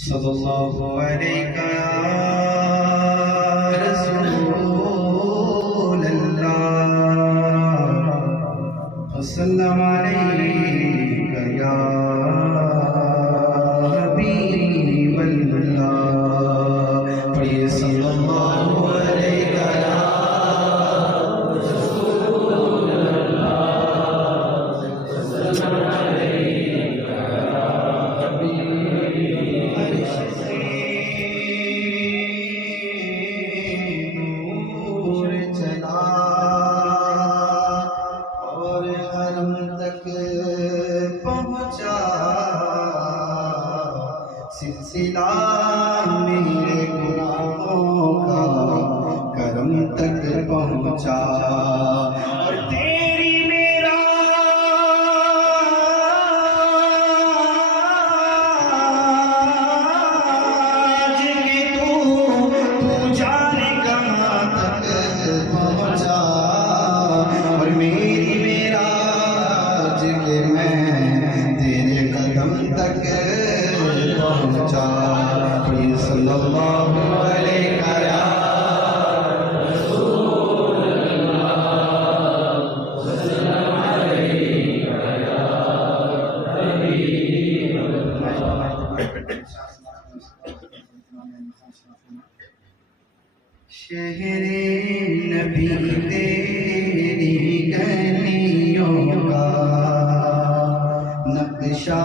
सल्लल्लाहु अलैका रसूलल्लाह वसल्लम अलैका या हबीबल्लाह। पढ़िए सल्लल्लाहु अलैका सिलसिला मेरे गुनाहों का करम तक पहुँचा और तेरी मेरा तू जाने कहाँ तक पहुँचा और मेरी मेरा जिगे मैं तेरे कदम तक पहुँचा। सल्लल्लाहु अलैका या रसूलल्लाह वसल्लम अलैका या हबीबल्लाह। शहरे नबी तेरी गलियों का नक्शा